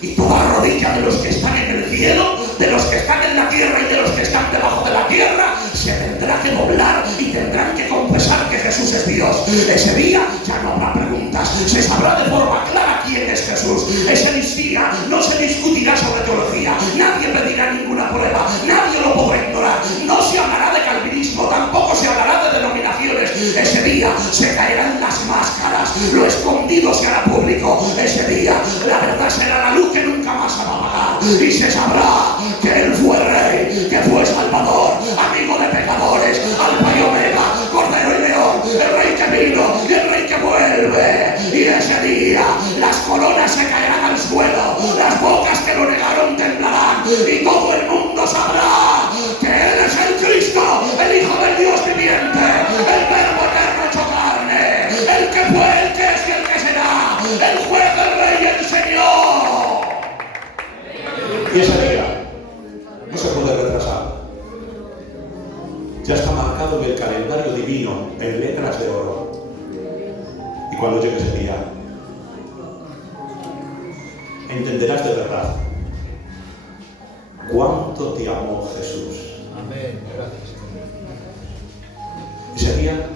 Y toda rodilla de los que están en el cielo, de los que están en la tierra y de los que están debajo de la tierra, se tendrá que doblar y tendrán que confesar que Jesús es Dios. Ese día ya no habrá preguntas, se sabrá de forma clara quién es Jesús. Ese día no se discutirá sobre teología, nadie pedirá ninguna prueba, nadie lo podrá ignorar. No se hablará de calvinismo, tampoco se hablará de denominaciones. Ese día se caerán las máscaras, lo escondido se hará público. Ese día la verdad será la luz que nunca más se va a apagar y se sabrá que Él fue Rey, que fue Salvador, amigo de pecadores, Alfa y Omega, Cordero y León, el Rey que vino y el Rey que vuelve. Y ese día las coronas se caerán al suelo, las bocas que lo negaron temblarán y todo el mundo sabrá que Él es el Cristo, el Hijo del Dios viviente, el Verbo eterno hecho carne, el que fue, el que es y el que será, el juez, el Rey y el Señor. Y ese día no se puede retrasar. Ya está marcado en el calendario divino en letras de oro. Y cuando llegue ese día, entenderás de verdad cuánto te amó Jesús. Amén. Gracias. Ese día,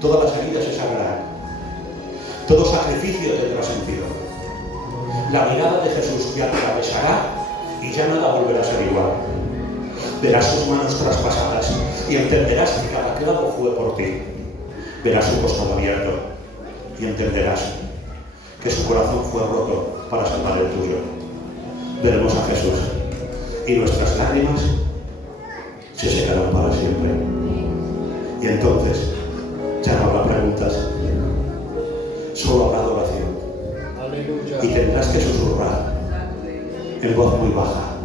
todas las heridas se sanarán. Todo sacrificio tendrá sentido. La mirada de Jesús te atravesará y ya nada volverá a ser igual. Verás sus manos traspasadas y entenderás que cada clavo fue por ti. Verás su costado abierto y entenderás que su corazón fue roto para salvar el tuyo. Veremos a Jesús y nuestras lágrimas se secarán para siempre. Y entonces ya no habrá preguntas, solo habrá adoración. Aleluya. Y tendrás que susurrar en voz muy baja: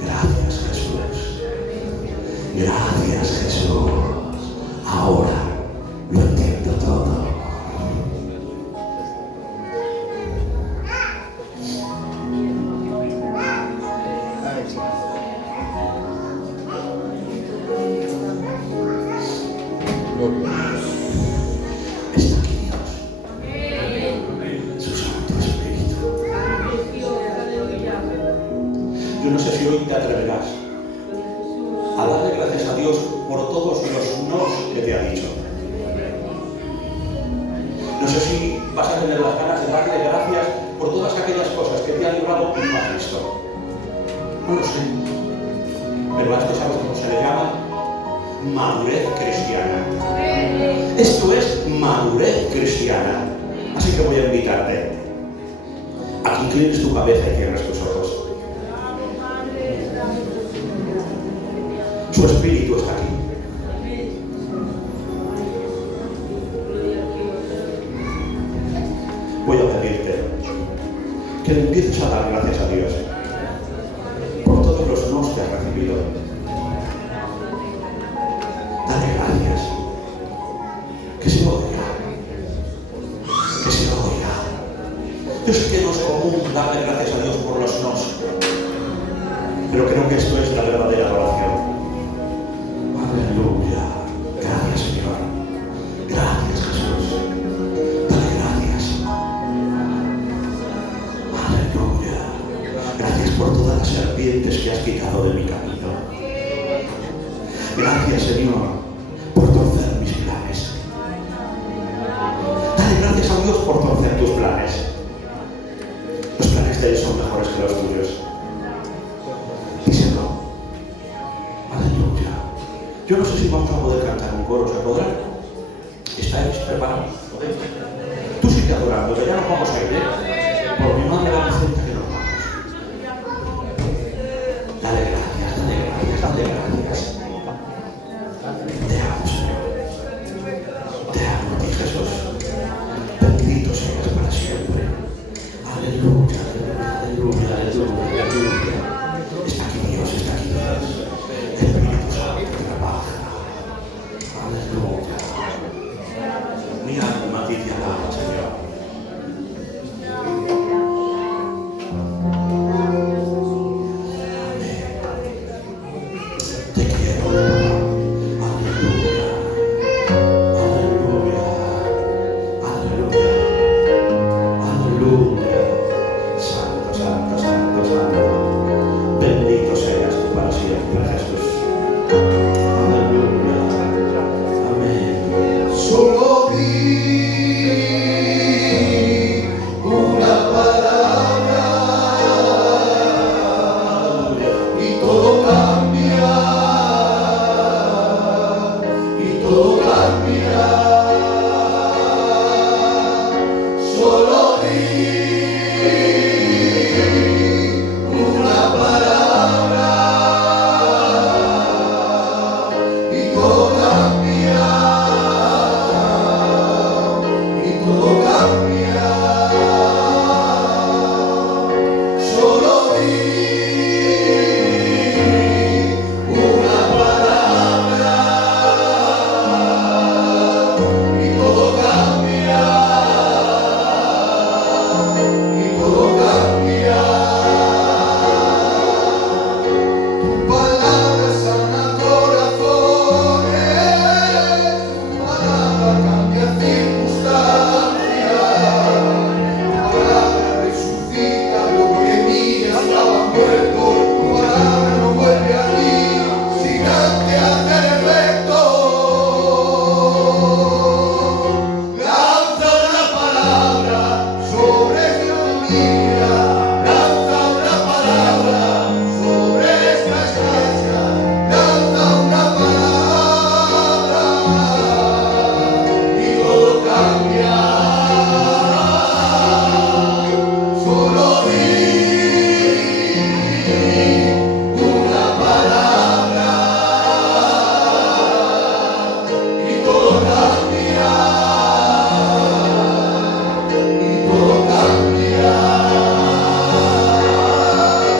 gracias Jesús, gracias Jesús, ahora lo entiendo todo. Está aquí Dios, su Santo Espíritu. Yo no sé si hoy te atreverás a darle gracias a Dios por todos los nos que te ha dicho. No sé si vas a tener las ganas de darle gracias por todas aquellas cosas que te han librado y no has visto. No lo sé. Pero a esto sabes cómo se le llama madurez cristiana. Esto es madurez cristiana. Así que voy a invitarte a que inclines tu cabeza y cierres tus ojos. Su espíritu está aquí. Voy a pedirte que le empieces a dar gracias a Dios por todos los nos que has recibido. Dale gracias. Que se oiga. Que se oiga. Yo sé que no es común darle gracias a Dios por los nos, pero creo que esto es la verdadera adoración. Aleluya. Gracias, Señor. Gracias, Jesús. Dale gracias. Aleluya. Gracias por todas las serpientes que has quitado de mi camino. Gracias, Señor, por torcer mis planes. Dale gracias a Dios por torcer tus planes. Los planes de Él son mejores que los tuyos. Díselo. Aleluya. Yo no sé si vamos a poder cantar un coro, ¿se podrá? ¿Estáis preparados? ¿Podéis? Tú sigue adorando, que ya nos vamos a ir, ¿eh? Por mi madre la receta.